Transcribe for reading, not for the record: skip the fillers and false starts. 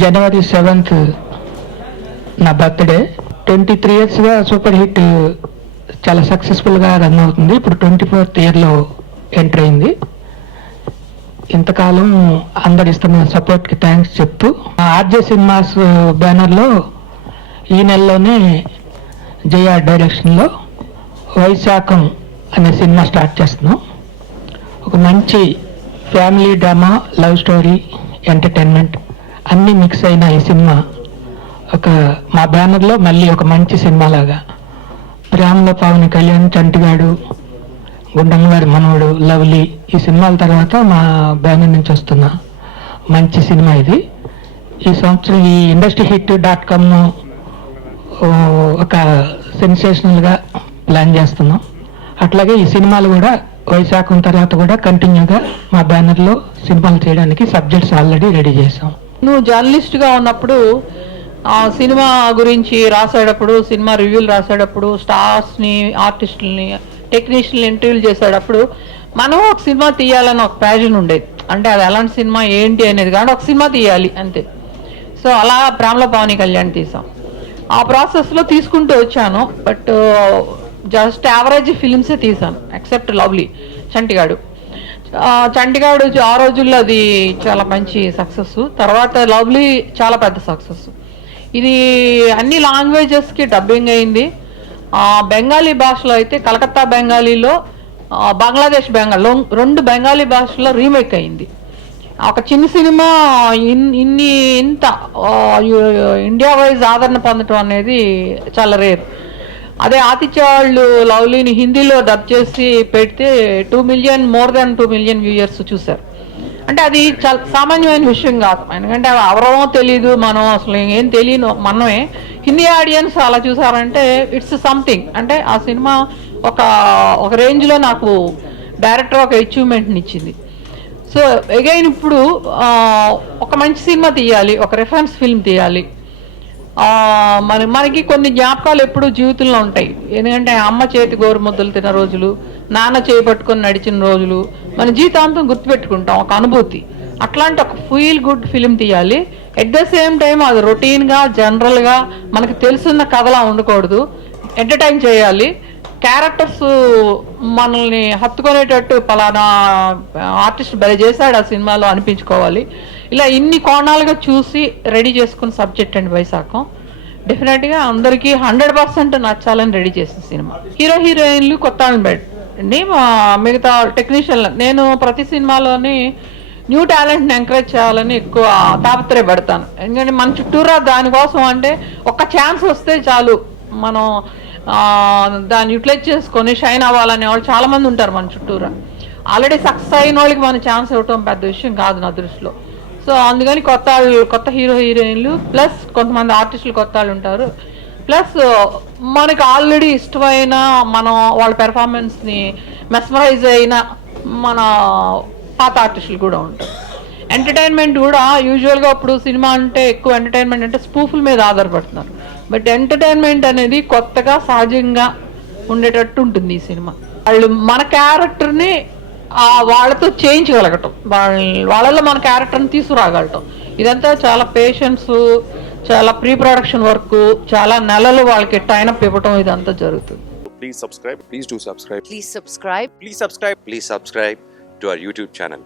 జనవరి 7th నా birthday. 23 yearsగా super hit చాలా సక్సెస్ఫుల్గా రన్ అవుతుంది. ఇప్పుడు 24th yearలో ఎంటర్ అయింది. ఇంతకాలం అందరు ఇస్తున్న సపోర్ట్కి థ్యాంక్స్ చెప్తూ ఆర్జే సినిమాస్ బ్యానర్లో ఈ నెలలోనే జయ డైరెక్షన్లో వైశాఖం అనే సినిమా స్టార్ట్ చేస్తున్నాం. ఒక మంచి family drama, love story, entertainment అన్నీ మిక్స్ అయిన ఈ సినిమా మా బ్యానర్లో మళ్ళీ ఒక మంచి సినిమా లాగా ప్రేమలో పవన్ కళ్యాణ్, చంటిగాడు, గుండమ్మ గారి మనవడు, లవ్లీ ఈ సినిమాల తర్వాత మా బ్యానర్ నుంచి వస్తున్న మంచి సినిమా ఇది. ఈ సంవత్సరం ఈ industryhit.com ఒక సెన్సేషనల్గా ప్లాన్ చేస్తున్నాం. అట్లాగే ఈ సినిమాలు కూడా వైశాఖం తర్వాత కూడా కంటిన్యూగా మా బ్యానర్లో సినిమాలు చేయడానికి సబ్జెక్ట్స్ ఆల్రెడీ రెడీ చేసాం. నువ్వు జర్నలిస్ట్గా ఉన్నప్పుడు సినిమా గురించి రాసేటప్పుడు, సినిమా రివ్యూలు రాసేటప్పుడు, స్టార్స్ని, ఆర్టిస్టులని, టెక్నీషియన్లు ఇంటర్వ్యూలు చేసేటప్పుడు మనం ఒక సినిమా తీయాలని ఒక ప్యాషన్ ఉండేది. అంటే అది ఎలాంటి సినిమా ఏంటి అనేది కానీ ఒక సినిమా తీయాలి అంతే. సో అలా ప్రేమలో పవన్ కళ్యాణ్ తీసాం. ఆ ప్రాసెస్లో తీసుకుంటూ వచ్చాను. బట్ జస్ట్ యావరేజ్ ఫిలిమ్సే తీసాను ఎక్సెప్ట్ లవ్లీ, చంటిగాడు ఆ రోజుల్లో అది చాలా మంచి సక్సెస్. తర్వాత లవ్లీ చాలా పెద్ద సక్సెస్. ఇది అన్ని లాంగ్వేజెస్కి డబ్బింగ్ అయింది. బెంగాలీ భాషలో అయితే కలకత్తా బెంగాలీలో, బంగ్లాదేశ్ బెంగాల్లో 2 బెంగాలీ భాషలో రీమేక్ అయింది. ఒక చిన్న సినిమా ఇంత ఇండియా వైజ్ ఆదరణ పొందడం అనేది చాలా రేర్. అదే ఆతిథ్య వాళ్ళు లవ్లీని హిందీలో డబ్ చేసి పెడితే 2 million, more than 2 million viewers చూశారు. అంటే అది చాలా సామాన్యమైన విషయం కాదు. ఎందుకంటే ఎవరో తెలీదు, మనం అసలు ఏం తెలియను మనమే. హిందీ ఆడియన్స్ అలా చూసారంటే ఇట్స్ సంథింగ్. అంటే ఆ సినిమా ఒక రేంజ్లో నాకు డైరెక్టర్ ఒక అచీవ్మెంట్ని ఇచ్చింది. సో అగైన్ ఇప్పుడు ఒక మంచి సినిమా తీయాలి, ఒక రిఫరెన్స్ ఫిల్మ్ తీయాలి. మనకి కొన్ని జ్ఞాపకాలు ఎప్పుడు జీవితంలో ఉంటాయి. ఎందుకంటే అమ్మ చేతి గోరుముద్దలు తిన్న రోజులు, నాన్న చేయి పట్టుకొని నడిచిన రోజులు మన జీవితాంతం గుర్తుపెట్టుకుంటాం, ఒక అనుభూతి. అట్లాంటి ఒక ఫీల్ గుడ్ ఫిలిం తీయాలి. ఎట్ ద సేమ్ టైం అది రొటీన్గా, జనరల్గా మనకు తెలుసున్న కథలా ఉండకూడదు. ఎంటర్టైన్ చేయాలి. క్యారెక్టర్స్ మనల్ని హత్తుకునేటట్టు పలానా ఆర్టిస్ట్ బలి చేశాడు ఆ సినిమాలో అనిపించుకోవాలి. ఇలా ఇన్ని కోణాలుగా చూసి రెడీ చేసుకున్న సబ్జెక్ట్ అండి వైశాఖం. డెఫినెట్గా అందరికీ 100% నచ్చాలని రెడీ చేసిన సినిమా. హీరోయిన్లు కొత్త అండి, మిగతా టెక్నీషియన్లు. నేను ప్రతి సినిమాలోని న్యూ టాలెంట్ని ఎంకరేజ్ చేయాలని ఎక్కువ తాపత్రయపడతాను. ఎందుకంటే మన చుట్టూరా దానికోసం అంటే ఒక ఛాన్స్ వస్తే చాలు, మనం దాన్ని యూటిలైజ్ చేసుకొని షైన్ అవ్వాలనే వాళ్ళు చాలామంది ఉంటారు మన చుట్టూరా. ఆల్రెడీ సక్సెస్ అయిన వాళ్ళకి మన ఛాన్స్ ఇవ్వటం పెద్ద విషయం కాదు నా దృష్టిలో. సో అందుకని కొత్త హీరోయిన్లు ప్లస్ కొంతమంది ఆర్టిస్టులు కొత్త వాళ్ళు ఉంటారు. ప్లస్ మనకి ఆల్రెడీ ఇష్టమైన మనం వాళ్ళ పెర్ఫార్మెన్స్ని మెస్మరైజ్ అయిన మన పాత ఆర్టిస్టులు కూడా ఉంటారు. ఎంటర్టైన్మెంట్ కూడా యూజువల్గా ఇప్పుడు సినిమా అంటే ఎక్కువ ఎంటర్టైన్మెంట్ అంటే స్పూఫుల మీద ఆధారపడుతున్నారు. బట్ ఎంటర్టైన్మెంట్ అనేది కొత్తగా సహజంగా ఉండేటట్టు ఉంటుంది ఈ సినిమా. వాళ్ళు మన క్యారెక్టర్ని వాళ్ళతో చేయించగలగటం, వాళ్ళలో మన క్యారెక్టర్ని తీసుకురాగలటం, ఇదంతా చాలా పేషెన్స్, చాలా ప్రీ ప్రొడక్షన్ వర్క్, చాలా నెలలు వాళ్ళకి టైం అప్ ఇవ్వటం, ఇదంతా జరుగుతుంది. Please subscribe. Please do subscribe. Please subscribe. Please subscribe. Please subscribe to our YouTube channel.